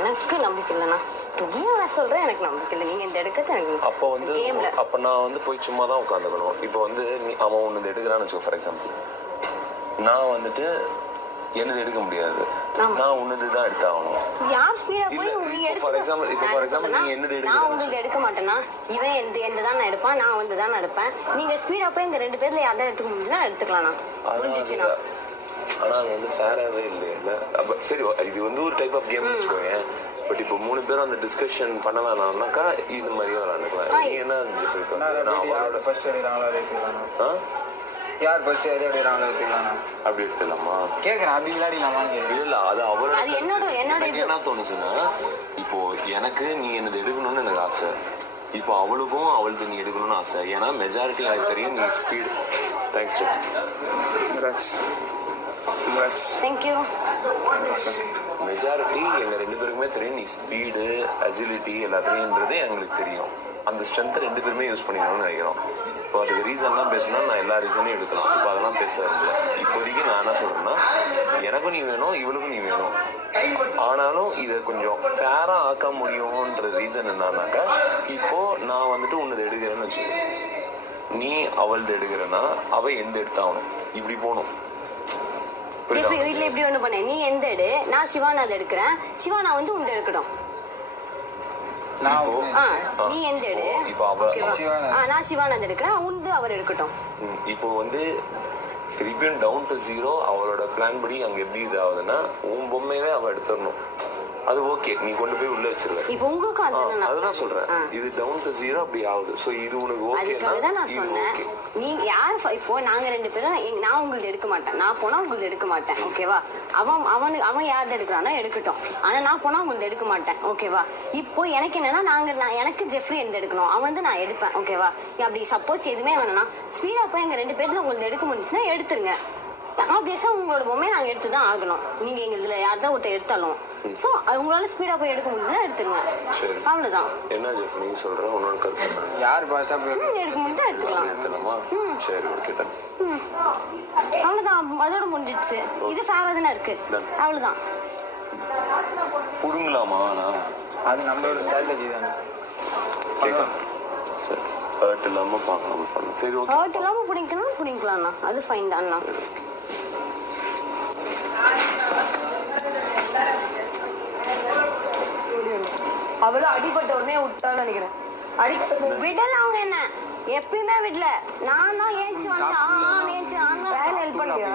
எனக்கு நம்பிக்கை இல்லைண்ணா. நான் சொல்றேன், எனக்கு நம்பிக்கை இல்லை. நீங்க இந்த எடுக்கிறது எனக்கு அப்போ வந்து அப்போ நான் வந்து போய் சும்மா தான் உட்காந்துக்கணும். இப்போ வந்து அவன் ஒன்று எடுக்கிறான்னு வச்சுக்கோ. ஃபார் எக்ஸாம்பிள் நான் வந்துட்டு என்னது எடுக்க முடியாது, நான் உன்னது தான் எடுத்தாகணும். யார் ஸ்பீடா போய் நீங்க எடுக்க? ஃபார் எக்ஸாம்பிள் நீ என்னது எடுக்க? நான் உங்களுக்கு எடுக்க மாட்டேனா? இவன் எந்த தான் நான் எடுப்பான், நான் வந்து தான் எடுப்பேன். நீங்க ஸ்பீடா போய் எங்க ரெண்டு பேர்ல யாரா எடுத்துக்க முடியும்னா எடுத்துக்கலாம்ண்ணா. புரிஞ்சிச்சுண்ணா. ஆனால் அது வந்து ஃபேராகவே இல்லைல்ல. அப்போ சரி, இது வந்து ஒரு டைப் ஆஃப் கேம் வச்சுக்கோங்க. பட் இப்போ 3 பேரும் அந்த டிஸ்கஷன் பண்ண வேணாம்னாக்கா இது மாதிரியே விளாண்டுக்கலாம். நீ என்ன அவரோட ஃபர்ஸ்ட் எடுக்கிறாங்களோ அதை எடுத்துக்கலாம். யார் ஃபர்ஸ்ட் எது எடுக்கிறாங்களோ எடுத்துக்கலாம். அப்படி எடுத்துக்கலாமா கேட்குறேன். அப்படி விளையாடிக்கலாமான்னு இல்லை, அது அவரோட. அது என்னோட என்ன தோணுச்சுன்னா, இப்போ எனக்கு நீ என்னது எடுக்கணும்னு எனக்கு ஆசை, இப்போ அவளுக்கும் அவளுக்கு நீ எடுக்கணும்னு ஆசை. ஏன்னா மெஜாரிட்டி எனக்கு தெரியும் நீ ஸ்பீடு. Thanks thank you. மெஜாரிட்டி எங்கள் 2 பேருக்குமே தெரியும் நீ ஸ்பீடு அஜிலிட்டி எல்லாத்துலேயும்ன்றது எங்களுக்கு தெரியும். அந்த ஸ்ட்ரென்த்தை 2 பேருமே யூஸ் பண்ணிக்கணும்னு நினைக்கிறோம். இப்போ அதுக்கு ரீசன்லாம் பேசினா நான் எல்லா ரீசனையும் எடுக்கலாம். இப்போ அதெல்லாம் பேச வரல. இப்போதைக்கு நான் என்ன சொல்கிறேன்னா, எனக்கும் நீ வேணும், இவளுக்கும் நீ வேணும். ஆனாலும் இதை கொஞ்சம் ஃபேராக ஆக்க முடியும்ன்ற ரீசன் என்னன்னாக்கா, இப்போது நான் வந்துட்டு உன்னது எடுக்கிறேன்னு வச்சுக்கோ, நீ அவளது எடுக்கிறேன்னா அவள் எந்த எடுத்தாகணும், இப்படி போகணும். இல்ல இப்படி ஒண்ணு பண்ண, நீ எந்த எடு, நான் சிவானா அதை எடுக்கிறேன், சிவானா வந்து உண்டு எடுக்கட்டும். நீ எந்த எடு, நான் சிவானா அதை எடுக்கிறேன், உண்டு அவர் எடுக்கட்டும். இப்போ வந்து திருப்பியும் டவுன் டு 0 அவளோட பிளான் படி அங்கே எப்படி இது ஆகுதுன்னா, உன் பொம்மையவே அவள் எடுத்துடணும். அது ஓகே, நீ கொண்டு போய் உள்ள வச்சிருக்க. இப்போ உங்களுக்கு அதுதான் சொல்றேன், இது டவுன் டு 0 அப்படி ஆகுது. ஸோ இது உனக்கு ஓகேன்னா நான் சொன்னேன். நீ யார் இப்போ நாங்க 2 பேரும், நான் உங்களுக்கு எடுக்க மாட்டேன், நான் போனா உங்களுக்கு எடுக்க மாட்டேன். ஓகேவா? அவன் யார் எடுக்கிறானோ எடுக்கட்டும், ஆனா நான் போனா உங்களுக்கு எடுக்க மாட்டேன். ஓகேவா? இப்போ எனக்கு என்னன்னா, எனக்கு ஜெஃப்ரி எந்த எடுக்கணும், அவன் வந்து நான் எடுப்பேன். ஓகேவா? அப்படி சப்போஸ் எதுவுமே வேணும்னா ஸ்பீடா போய் எங்க 2 பேர்ல உங்களுக்கு எடுக்க முடிஞ்சுன்னா எடுத்துருங்க. ஆப்வியஸா உங்களோட பொம்மையை நாங்கள் எடுத்து தான் ஆகணும். நீங்க எங்க இதுல யார் தான் ஒருத்தர் எடுத்தாலும் ஸோ உங்களால ஸ்பீடா போய் எடுக்க முடியுதுன்னா எடுத்துருங்க. அவ்வளவுதான். என்ன ஜெஃப் நீங்க சொல்ற உன்னோட கருத்து? யார் பாஸ்டா போய் எடுக்க முடிஞ்சா எடுத்துக்கலாமா? சரி, ஓகே டன். அவ்வளவுதான், அதோட முடிஞ்சிடுச்சு. இது ஃபேரா தானே இருக்கு, அவ்வளவுதான். புடுங்கலாமா? அது நம்மளோட ஸ்ட்ராட்டஜி தானே. கேட்கலாம். சரி, ஹர்ட் இல்லாம பார்க்கலாம் பண்ணலாம். சரி, ஓகே. ஹர்ட் இல்லாம புடிங்கலாம்ண்ணா, அது ஃபைன் தான்ண்ணா. அவளும் அடிபட்ட உடனே விட்டான்னு நினைக்கிறேன். விடல அவங்க என்ன எப்பயுமே விடல. நான் தான் ஏஞ்சி ஹெல்ப் பண்ணியா?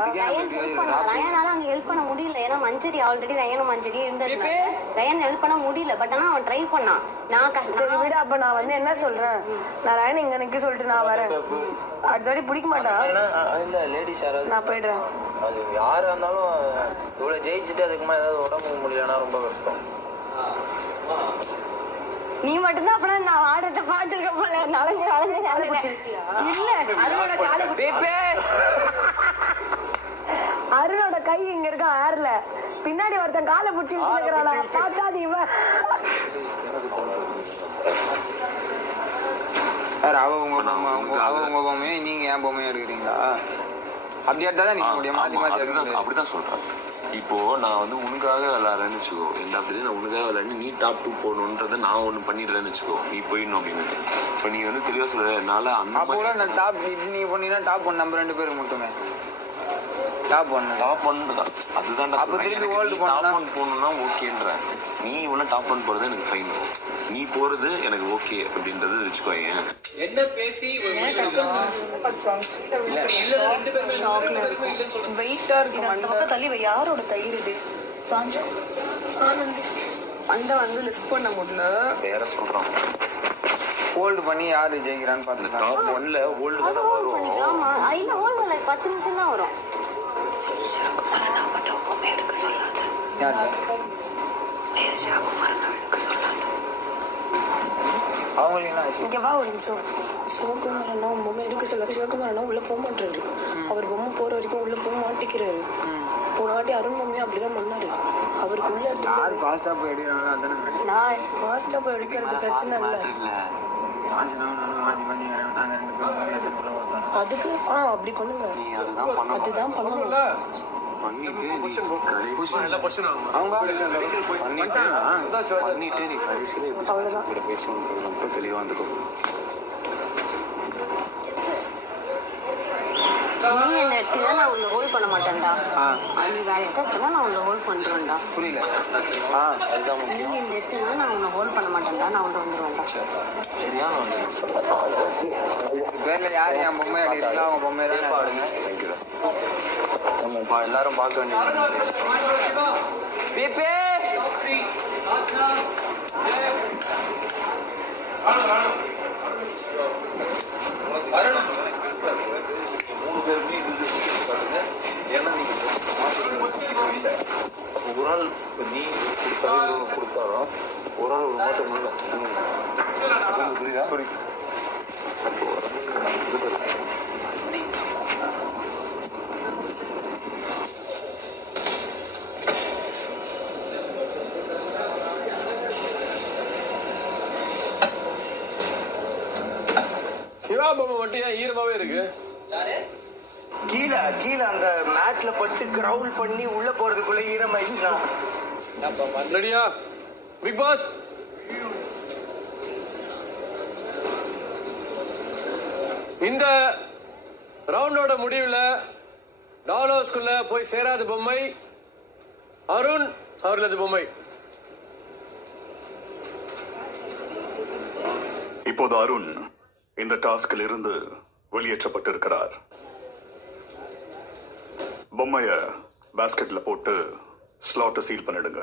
ரயனால அங்க ஹெல்ப் பண்ண முடியல. ஏன்னா மஞ்சரி ஆல்ரெடி ரயனும் மஞ்சரியும் இருந்தது. ரயன் ஹெல்ப் பண்ண முடியல. பட் ஆனா அவன் ட்ரை பண்ணான். நான் சரி விட. அப்ப நான் வந்து என்ன சொல்றேன், நான் ரயன் இங்க நிக்க சொல்லிட்டு நான் வரேன். அடுத்தவாடி பிடிக்க மாட்டான். இல்ல லேடிஸ் யாராவது நான் போயிடுறேன். அது யாரா இருந்தாலும் இவ்வளவு ஜெயிச்சுட்டு அதுக்குமா ஏதாவது உடம்பு முடியலன்னா ரொம்ப கஷ்டம். நீ மட்டும்தான் அப்ப நான் ஆடுறத பாத்துருக்க போல. நலஞ்சு இல்ல அருணோட கை இங்க இருக்க ஆறுல பின்னாடி ஒருத்தன் காலை பிடிச்சி இருக்கிறானா பாக்காது இவன். அவ உங்க பொம்மையை நீங்க என் பொம்மையை எடுக்கிறீங்களா? அப்படி எடுத்தாதான் நீங்க முடியும். மாத்தி மாத்தி அப்படிதான் சொல்றேன். இப்போ நான் வந்து உனக்காக விளையாடுறேன்னு வச்சுக்கோ, எல்லாத்துலேயும் நான் உனக்காக விளையாடு, நீ டாப் 2 போகணுன்றதை நான் ஒன்று பண்ணிடுறேன்னு வச்சுக்கோ, நீ போயிடணும் அப்படின்னு. இப்போ நீ வந்து தெளிவாக சொல்ற, என்னால் அந்த அப்போ நான் டாப் நீ பண்ணீங்கன்னா டாப் 1 நம்ம 2 பேருக்கு மட்டுமே டாப் 1 தான். அதுதான் அப்போ திருப்பி வேர்ல்டு டாப் 1 போகணுன்னா ஓகேன்றேன். நீ இவ்வளோ டாப் 1 போகிறது எனக்கு ஃபைன், நீ போகிறது எனக்கு ஓகே அப்படின்றது வச்சுக்கோங்க. என்ன பேசி யாரோட தயிர் இது அண்டை வந்து லிஃப்ட் பண்ண முடியல. வேற சொல்றான் ஹோல்டு பண்ணி யாரு ஜெயிக்கிறான்னு பார்த்து டாப் 1ல ஹோல்டு தானே வரும். ஆமா, இல்ல ஹோல்டு இல்ல, 10 நிமிஷம் தான் வரும். இங்க வா ஒரு நிமிஷம். சிவகுமார் அண்ணா பொம்மை எடுக்க சொல்ல, சிவகுமார் அண்ணா உள்ள போக மாட்டாரு. அவர் பொம்மை போற வரைக்கும் உள்ள போக மாட்டிக்கிறாரு. போன வாட்டி அருண் பொம்மையும் அப்படிதான் பண்ணாரு. அவருக்கு உள்ள ஃபாஸ்டா போய் எடுக்கிறாங்களா? அதானே நான் ஃபாஸ்டா போய் எடுக்கிறது பிரச்சனை இல்லை. அதுக்கு அப்படி பண்ணுங்க, அதுதான் பண்ணணும். அவங்க பண்ணிட்டு நீ கடைசியில் எப்படி பேசணுன்றது ரொம்ப தெளிவாக வந்துக்கோ. நீ என்ன எடுத்தீங்கன்னா நான் உங்களை ஹோல்ட் பண்ண மாட்டேன்டா. நீ வேற எடுத்தா நான் உங்களை ஹோல்ட் பண்றேன்டா. புரியல. அதுதான் நீ முக்கியம். இந்த எடுத்தீங்கன்னா நான் உன்னை ஹோல்ட் பண்ண மாட்டேன்டா. நான் உன்னை வந்துருவேன்டா. சரியா பேர்ல யார் என் பொம்மை அடிக்கிறீங்களோ அவங்க பொம்மை தான் ஆடுங்க. தேங்க்யூ. நம்ம எல்லாரும் பார்க்க வேண்டியது பீப்பே ஒரு ஆள் நீ கொடுத்தாலும் ஒரு ஆள் ஒரு மாற்றம் இல்லை. புரியுதா? புரியுது. சிவா பொம்மை மட்டும் ஏன் ஈரமாவே இருக்கு? கீழே அந்த மேட்ல பட்டு கிரவுல் பண்ணி உள்ள போறதுக்குள்ள ஈரமாயிடுச்சுனா ரெடியா? பிக் பாஸ் இந்த ரவுண்டோட முடிவுல டால் ஹவுஸ்குள்ள போய் சேராத பொம்மை அருண் அவர்களது பொம்மை. இப்போது அருண் இந்த டாஸ்கில் இருந்து வெளியேற்றப்பட்டிருக்கிறார். பொம்மைய பாஸ்கெட்ல போட்டு ஸ்லாட்டை சீல் பண்ணிடுங்க.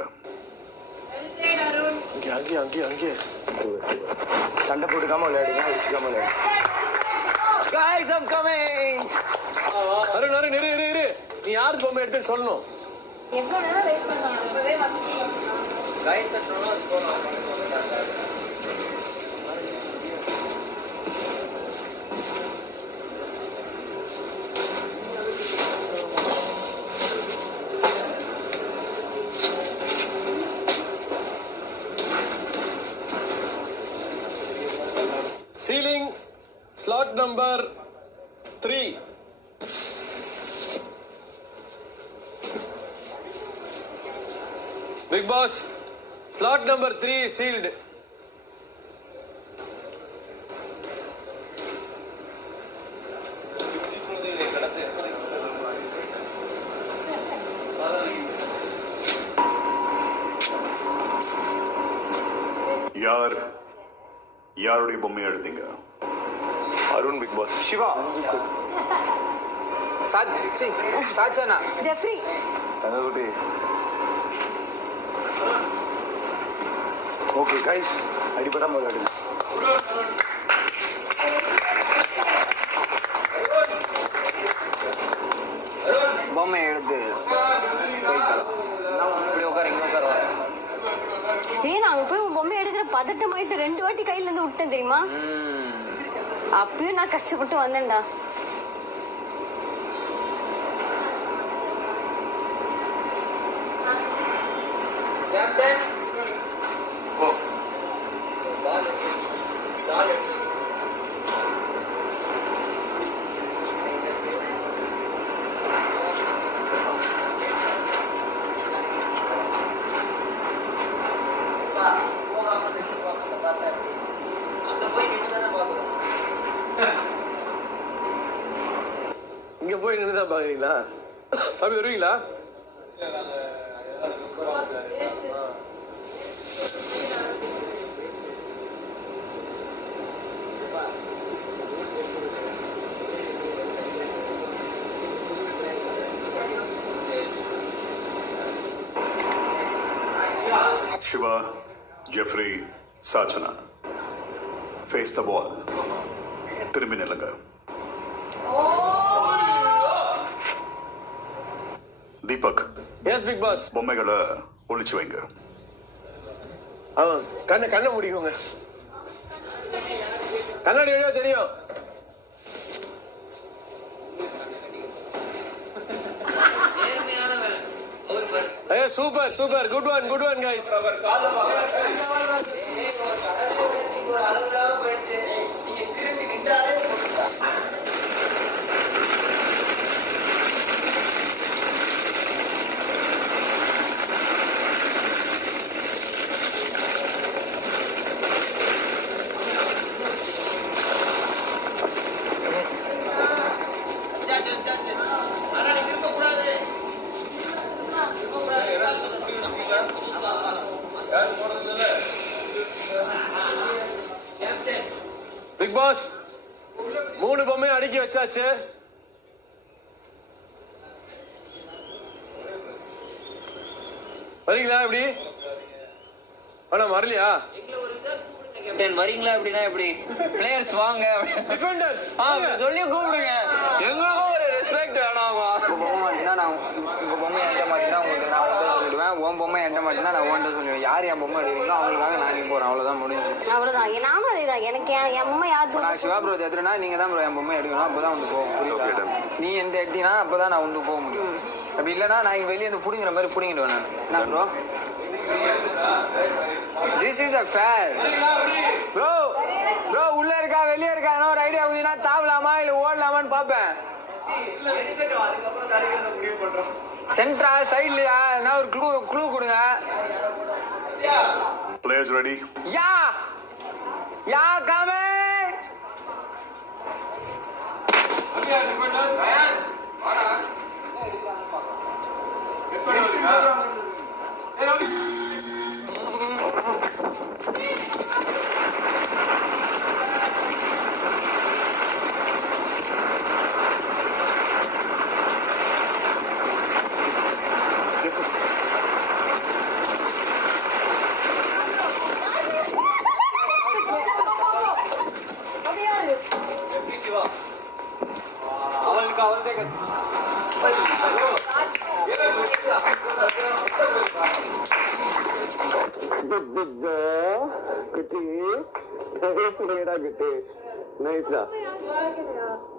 அங்கே சண்டை போட்டுக்காம விளையாடுங்க, அடிச்சுக்காம விளையாடுங்க. Guys, I'm coming. Arun Arun இரு. நீ யார் பொம்மை எடுத்துன்னு சொல்லணும். Ceiling slot number 3. Big Boss, slot number 3 is sealed. யாருடைய பொம்மையை எடுத்தீங்க? Arun. Bigg Boss. Siva. Sachana Jeffrey. தங்கக்குட்டி. ஓகே கைஸ், அடிபடாம விளையாடுங்க. பொம்மை எடுத்து இப்படி உட்காருங்க. நான் போய் உன் பொம்மை எடுக்கிற பதட்டமாயிட்டு 2 வாட்டி கையில இருந்து விட்டேன் தெரியுமா? அப்பயும் நான் கஷ்டப்பட்டு வந்தேன்டா. இங்க போய் நின்றுதான் பாக்குறீங்களா? சாமி வருவீங்களா? Shiva, Jeffrey, Sachana. Face the wall. திரும்பி நில்லுங்க. தீபக். Yes Bigg Boss. பொம்மைகளை ஒளிச்சு வைங்க. கண்ணை முடிக்குங்க. கண்ணாடி வழியா தெரியும். Super good one guys. Bigg Boss 3 பொம்மையை அடுக்கி வச்சாச்சு. வரீங்களா? எப்படி வேணாம், வரலையா? வரீங்களா? அப்படின்னா எப்படி? பிளேயர்ஸ் வாங்க, டிஃபெண்டர்ஸ் சொல்லி கூப்பிடுங்க. எங்களுக்கும் ஒரு ரெஸ்பெக்ட் வேணாமா? பொம்மை மாட்டினா நான் உங்க பொம்மை என்கிட்ட மாட்டினா உங்களுக்கு நான் சொல்லிடுவேன். உன் பொம்மை என்கிட்ட மாட்டினா நான் உன்கிட்ட சொல்லுவேன். யார் என் பொம்மை எடுக்கிறீங்களோ அவங்களுக்காக நான் போறேன். அவ்வளவுதான் முடிஞ்சு. அவ்வளவுதான். நானும் அதேதான். எனக்கு என் அம்மா யாரு நான் சிவா ப்ரோ எடுத்துனா நீங்க தான் ப்ரோ என் பொம்மை எடுக்கணும். அப்பதான் வந்து போகும். புரியுதா? நீ எந்த எடுத்தீங்கன்னா அப்பதான் நான் வந்து போக முடியும். அப்படி இல்லைன்னா நான் இங்க வெளியே வந்து பிடிங்கிற மாதிரி பிடிங்கிடுவேன் நான். என்ன bro? This is a fair bro. Bro உள்ள இருக்கா வெளியே இருக்கா ஒரு ஐடியா கொடுத்தீங்கன்னா தாவலாமா இல்ல ஓடலாமான்னு பாப்பேன். சென்ட்ரா சைட்லயா என்ன ஒரு க்ளூ கொடுங்க. Players ready? Ya ya coming.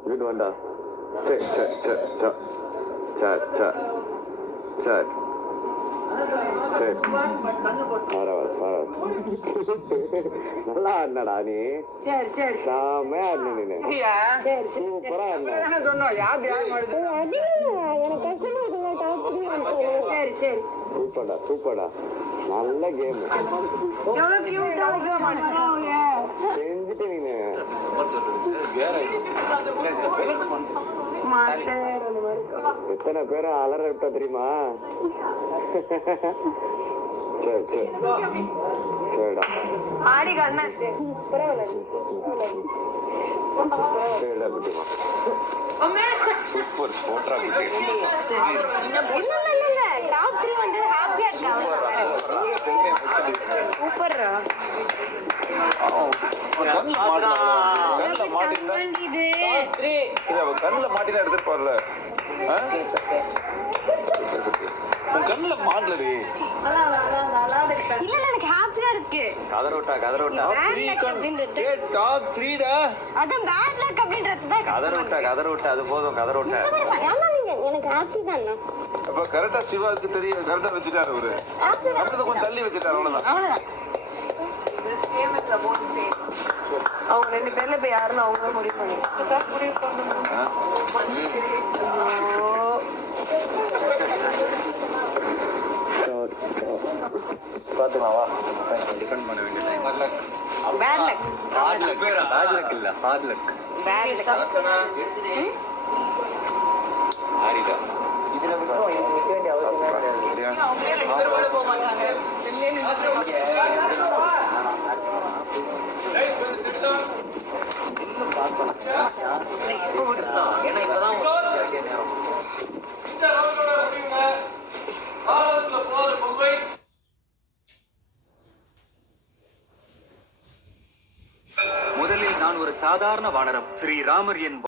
Good one, da. Check. நல்லா ஆடினடா நீ. சரி செமையா ஆடின நீ. சூப்பரா ஆடின. சொன்னோம் யார் மாடுது. சரி சூப்பர்டா நல்ல கேம் எவ்வளவு கியூட்டா செஞ்சுட்டு நீனு. எத்தனை பேரை அலற விட்ட தெரியுமா? சரிடா ஆடி கண்ணா சரிடா குட்டிமா. சூப்பர் ஸ்போர்ட்ரா குட்டி. இல்ல டாப் 3 வந்து ஹாப்பியா இருக்கா? சூப்பர்ரா. கண்ணுல மாட்டிதான் எடுத்துட்டு போறல. கண்ணுல மாட்டலடி. இல்ல எனக்கு ஹாப்பியா இருக்கு. கதற விட்டா டாப் 3 டா. அதான் பேட் லக் அப்படின்றது தான். கதற விட்டா அது போதும். கதற விட்டா எனக்கு ஹாப்பி தான். அப்ப கரெக்டா சிவாக்கு தெரியும். கரெக்டா வச்சுட்டாரு அவரு. அப்படிதான் கொஞ்சம் தள்ளி வச்சுட்டாரு. அவ்வளவுதான். அவங்க 2 பேர்ல இப்ப யாருன்னு அவங்க முடிவு பண்ணி பாத்துமாவா டிஃபெண்ட் பண்ண வேண்டிய time. Bad luck. Hard luck இல்ல ஹார்ட் லக். ஆரிடா இதுல விட்டோம். இது நிக்க வேண்டிய அவசியம் கிடையாது. முதலில் நான் ஒரு சாதாரண வானரம். ஸ்ரீராமர் என்